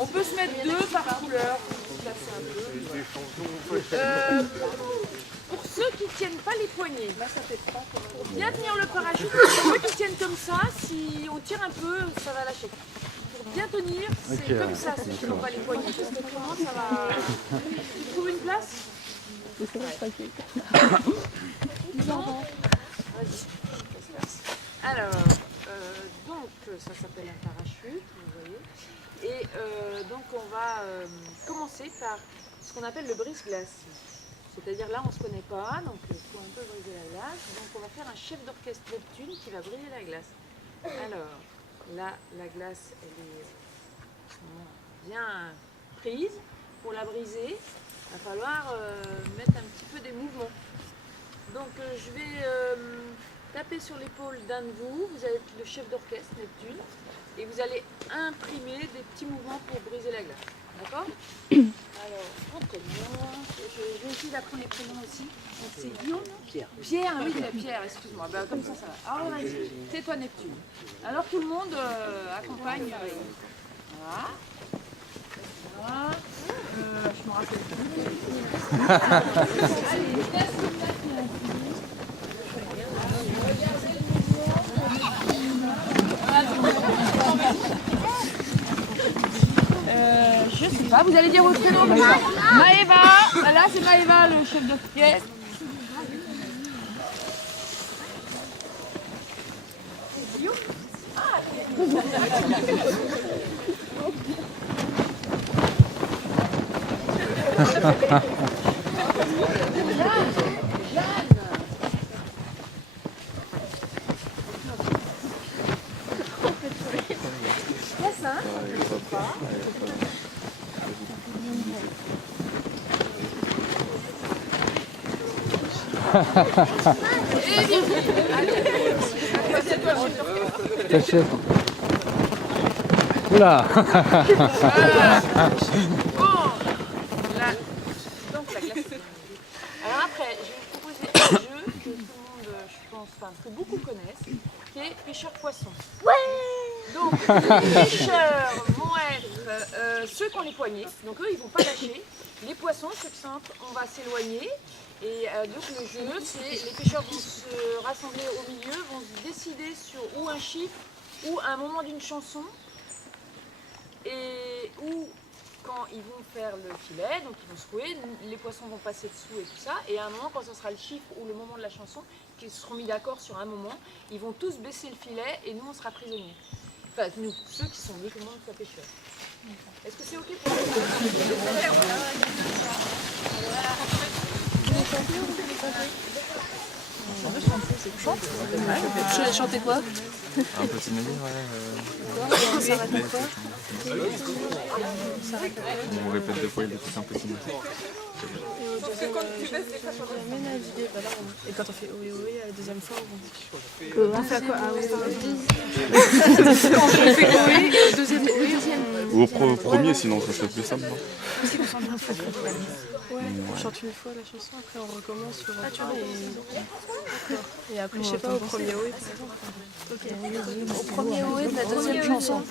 On peut se mettre 2 par couleur. Pour ceux qui ne tiennent pas les poignets, pour bien tenir le parachute, ceux qui tiennent comme ça, si on tire un peu, ça va lâcher. Pour bien tenir, c'est comme ça, ceux qui n'ont pas les poignets, parce que autrement ça va... Tu trouves une place? Non. Alors, donc ça s'appelle un parachute, vous voyez. Et donc on va commencer par ce qu'on appelle le brise-glace. C'est-à-dire là on ne se connaît pas, donc il faut un peu briser la glace. Donc on va faire un chef d'orchestre Neptune qui va briser la glace. Alors là la glace elle est bien prise. Pour la briser, il va falloir mettre un petit peu des mouvements. Donc je vais taper sur l'épaule d'un de vous, vous êtes le chef d'orchestre Neptune, et vous allez imprimer des petits mouvements pour briser la glace. D'accord? Alors, mon prénom, je vais essayer d'apprendre les prénoms aussi. C'est Guillaume? Pierre. Pierre, oui, Pierre, excuse-moi. Ben, comme ça va. Alors, vas-y, c'est toi Neptune. Alors, tout le monde accompagne. Voilà. Voilà. Je me rappelle plus. Allez, laisse le je sais pas, vous allez dire votre prénom? Maëva. Là c'est Maëva le chef d'orchestre. Oula. Donc la glace. Alors après, je vais vous proposer un jeu que tout le monde, je pense, enfin que beaucoup connaissent, qui est pêcheur-poisson. Donc les pêcheurs vont être ceux qui ont les poignets, donc eux ils vont pas lâcher. Les poissons, ceux qui sont, on va s'éloigner. Et donc le jeu, c'est les pêcheurs vont se rassembler au milieu, vont se décider sur ou un chiffre ou un moment d'une chanson, et ou quand ils vont faire le filet, donc ils vont secouer, les poissons vont passer dessous et tout ça, et à un moment quand ce sera le chiffre ou le moment de la chanson, qu'ils seront mis d'accord sur un moment, ils vont tous baisser le filet et nous on sera prisonniers. Enfin nous, ceux qui sont venus, tout le monde soit pêcheur. Est-ce que c'est ok pour vous? Je vais chanter quoi? Un petit méli, ouais. Ça va être quoi? On répète deux fois, il est tout un petit méli. Et quand on fait oui oui la deuxième fois On fait quoi? Ah oui, on fait oui et au deuxième oui Ou au premier, sinon ça serait plus simple. Non on chante une fois la chanson, après on recommence sur et après je sais pas au premier oui par exemple. Au premier oui de la deuxième chanson.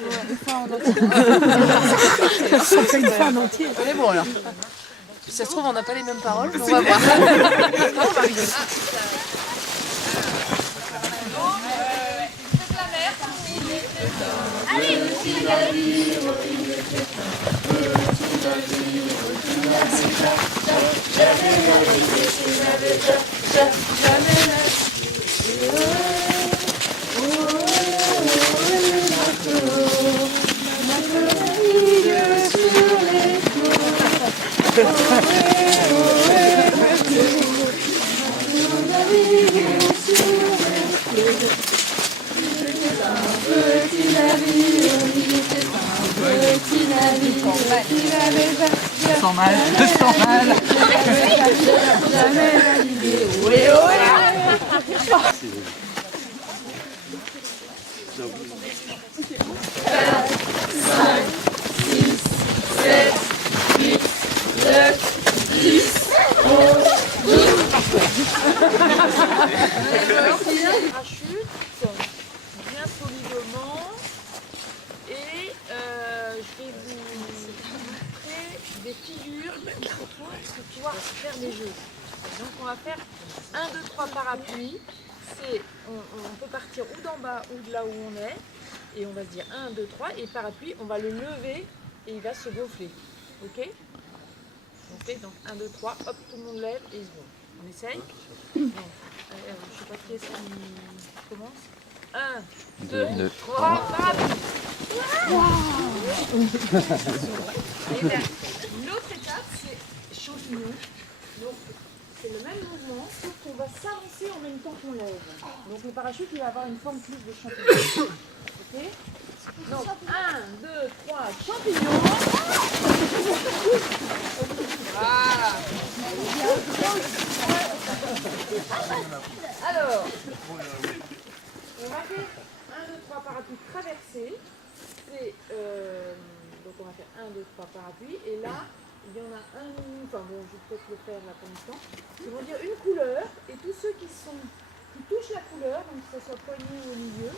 on fait une fois en entier. Mais bon alors. Si ça se trouve on n'a pas les mêmes paroles, mais on va voir. Je sens mal, je sens mal. Parachute, bien solidement, et je vais vous léger. Donc on va faire 1, 2, 3 parapluies. On peut partir ou d'en bas ou de là où on est. Et on va se dire 1, 2, 3. Et parapluie, on va le lever et il va se gonfler. Ok? On fait donc 1, 2, 3. Hop, tout le monde lève et il se gonfle. On essaye? Donc, je ne sais pas qui est-ce qui commence. 1, 2, 3, parapluie. L'autre étape, c'est champignon. Donc, c'est le même mouvement, sauf qu'on va s'avancer en même temps qu'on lève. Donc, le parachute, il va avoir une forme plus de champignon. Ok? Donc, 1, 2, 3, champignon. Voilà. Alors, on va faire 1, 2, 3 parapluies traversés. Donc on va faire 1, 2, 3 parapluies. Et là, il y en a un, enfin bon, je vais peut-être le faire là pour l'instant. Ils vont dire une couleur. Et tous ceux qui touchent la couleur, donc que ce soit poignet ou au milieu,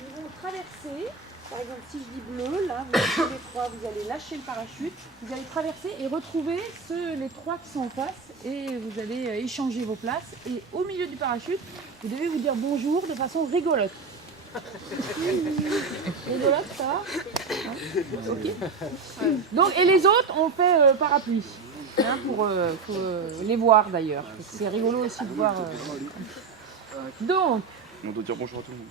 ils vont traverser. Par exemple, si je dis bleu, là, vous tous les trois, vous allez lâcher le parachute, vous allez traverser et retrouver les trois qui sont en face et vous allez échanger vos places. Et au milieu du parachute, vous devez vous dire bonjour de façon rigolote. Rigolote, ça va? Ok. Donc, et les autres, on fait parapluie. Hein, pour les voir d'ailleurs. C'est rigolo aussi de voir. Donc, On doit dire bonjour à tout le monde.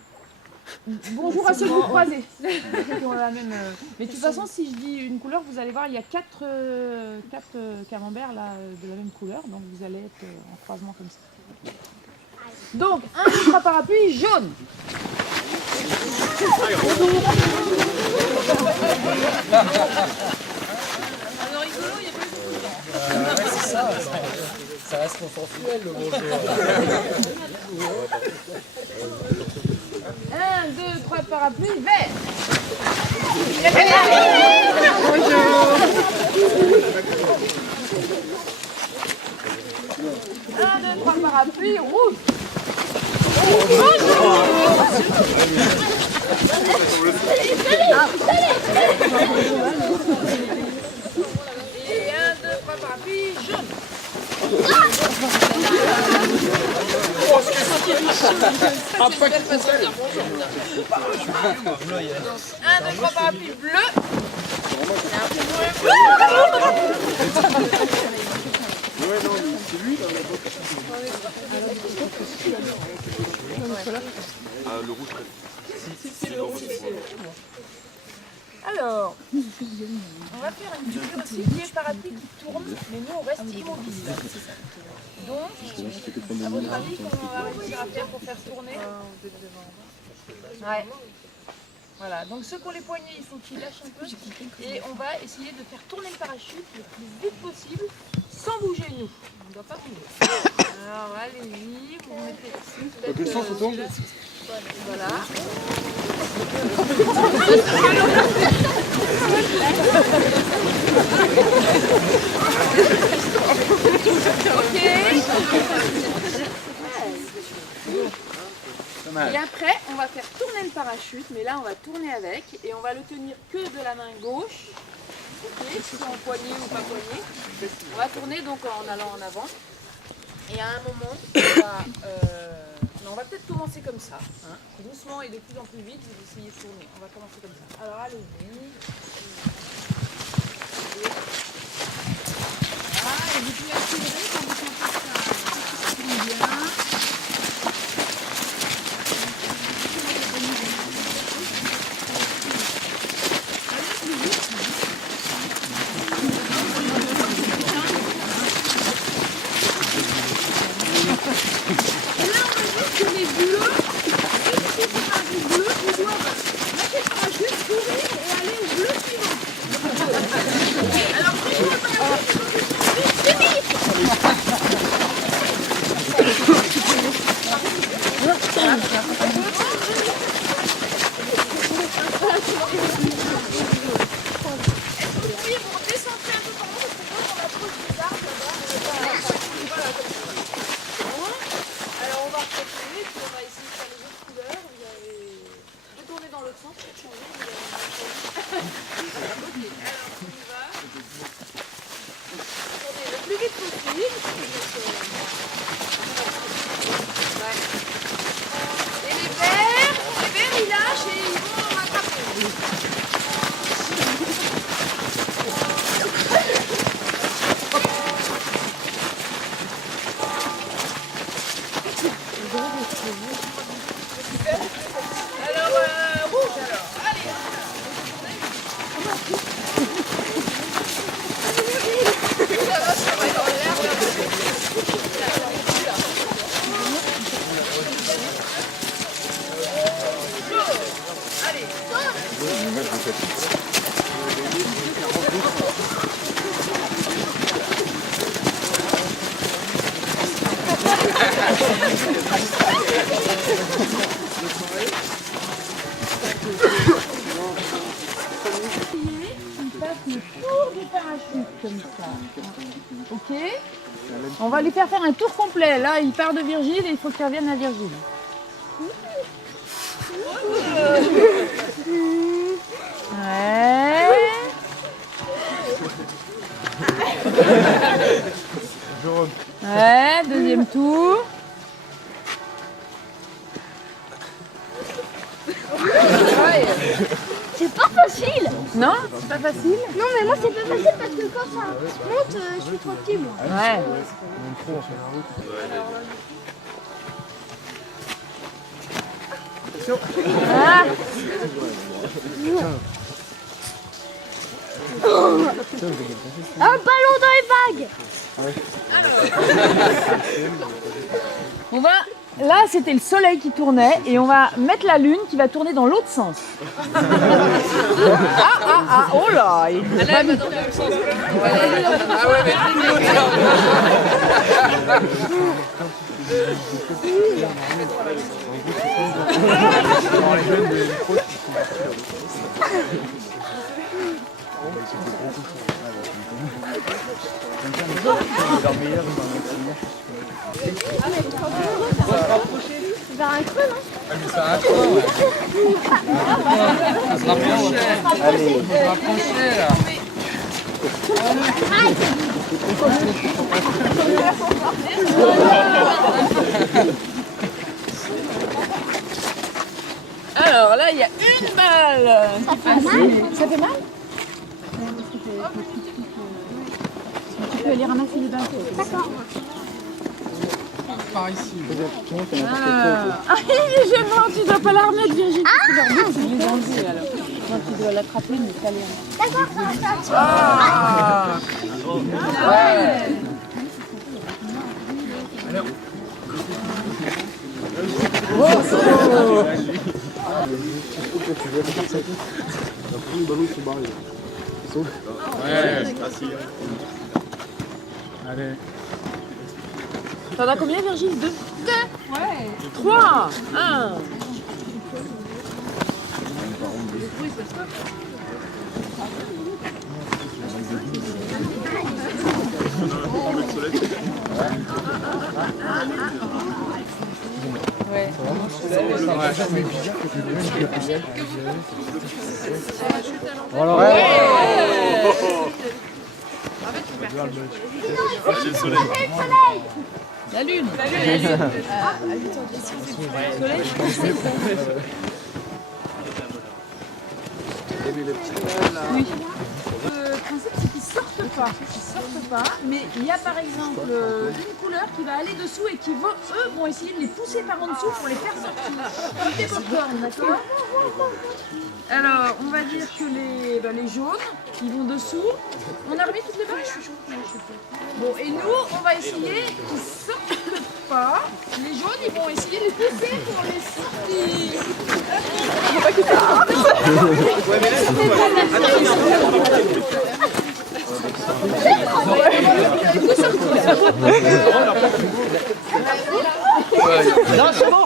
bonjour à ceux que vous croisez. Qui ont la même, mais de toute façon, si je dis une couleur, vous allez voir, il y a quatre camemberts là, de la même couleur. Donc vous allez être en croisement comme ça. Donc, 1, 2, 3 parapluies, jaune. Alors rigolo, il y a pas eu de C'est ça, ça reste consensuel le bonjour. 1, 2, 3 parapluies, vert. 1, 2, 3 parapluies, rouge. Et 1, 2, 3 parapluies, jaune. 1, 2, 3 parapluies, bleu. Ah, le rouge. Alors, on va faire une figure aussi qui est parapluie qui tourne, mais nous on reste immobile. Donc, à votre avis, comment on va réussir à faire pour faire tourner? Ouais. Voilà, donc ceux qui ont les poignets, il faut qu'ils lâchent un peu. Et on va essayer de faire tourner le parachute le plus vite possible, sans bouger nous. On ne doit pas bouger. Alors allez-y, vous mettez peut-être... Quel sens on tourne? Voilà. Et après, on va faire tourner le parachute, mais là on va tourner avec et on va le tenir que de la main gauche, ok, soit en poignet ou pas poignet. On va tourner donc en allant en avant. Et à un moment, on va peut-être commencer comme ça, hein, doucement et de plus en plus vite, vous essayez de tourner. On va commencer comme ça. Alors allez-y. Voilà, et vous pouvez accélérer quand vous sentez que ça tourne bien. Et là, on va dire que les bleus, si c'est un bleu, ils doivent lâcher le parachute, courir et aller au bleu suivant. Alors, prenez le parachute, c'est vite. Et les verts, ils lâchent et ils vont rattraper. Alors, rouge alors, allez. Ça va dans l'air. Ok. On va lui faire un tour complet. Là, il part de Virgile et il faut qu'il revienne à Virgile. Ouais. Ouais, deuxième tour. C'est pas facile. Non, c'est pas facile. Non, mais moi, c'est pas facile parce que quand ça monte, je suis trop petit, moi. Ouais. Ah. Un ballon dans les vagues. On va. Là, c'était le soleil qui tournait et on va mettre la lune qui va tourner dans l'autre sens. Oh là, il est pas vite. Vers un creux, non? On se rapprochait. Allez. On se rapprochait là. Alors là, il y a une balle. Ça fait mal. Ça fait mal? Tu peux aller ramasser les balles. D'accord. Par ici. Ah, je vois, tu dois pas la remettre, Virginie. Leur but, c'est de les enlever alors. Donc tu dois l'attraper, mais pas les. D'accord, ça. Ah ouais. Allez. T'en as combien, Virginie? Deux? Ouais. 3. 1. Ouais. C'est le soleil. La lune. Oui. Le principe, c'est qu'ils sortent pas. Ils sortent pas, mais il y a par exemple une couleur qui va aller dessous et qui eux vont essayer de les pousser par en dessous pour les faire sortir. Comme des popcorn, d'accord? Alors, on va dire que les jaunes, ils vont dessous. On a remis toutes les balles? Bon, et nous, on va essayer qu'ils sortent pas. Les jaunes, ils vont essayer de les pousser pour les sortir. Non, c'est bon.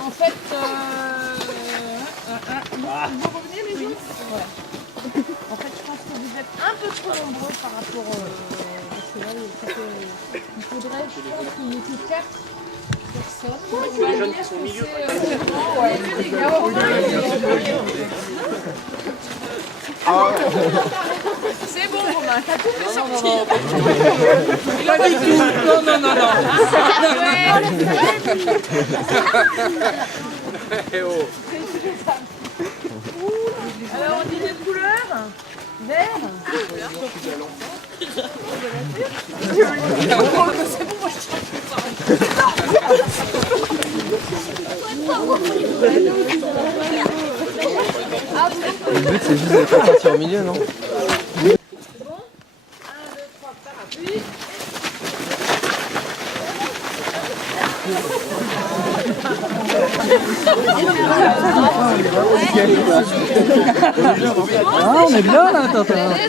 En fait, vous revenez les jaunes? Voilà. En fait, je pense que vous êtes un peu trop nombreux par rapport Il faudrait, je pense qu'il y ait que 4 personnes. C'est les jeunes qui sont au milieu. C'est bon, Romain, t'as tout fait sortir. Pas du tout. Non, non, non, non. Alors, on dit des couleurs. Vert. Le but c'est juste de pas partir au milieu, non? C'est bon. 1, 2, 3, parapluie. Ah, on est bien là, Tintin. Et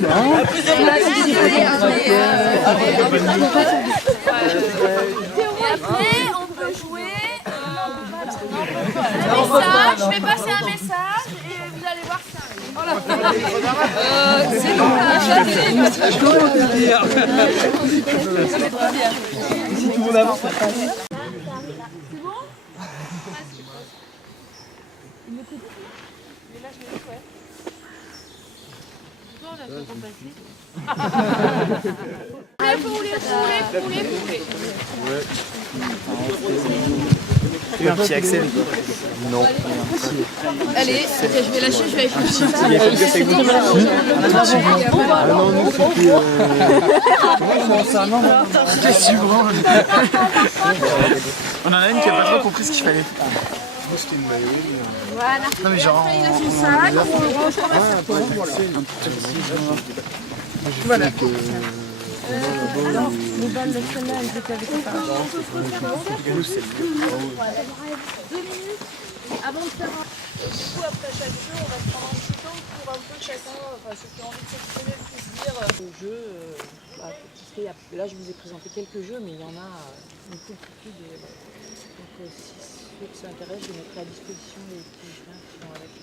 après, on peut jouer un message. Je vais passer un message et vous allez voir ça. C'est bon, Comment te dire? Si tout le monde avance, ça passe. C'est bon? Mais là, je me dis, ouais. Toi, on a fait compasser. Tu veux un petit accès? Non. Allez, ok, je vais lâcher, je vais aller chercher ça. Il y a quelques secondes. Ah non, nous c'était... Comment ça, non? C'était suivant. On en a une qui a pas trop compris ce qu'il fallait. Voilà. Non mais genre... Il a son sac, on le range comme ça. Voilà. Alors, les balles de celle-là, elles étaient avec ça. On peut se refaire 2 minutes avant de faire un... Du coup, après chaque jeu, on va se prendre un petit temps pour un peu chacun, enfin ceux qui ont envie de s'exprimer, puissent dire le jeu. Parce que là, je vous ai présenté quelques jeux, mais il y en a une multitude. Donc, si ceux qui s'intéressent, je mettrai à disposition les petits liens qui vont avec.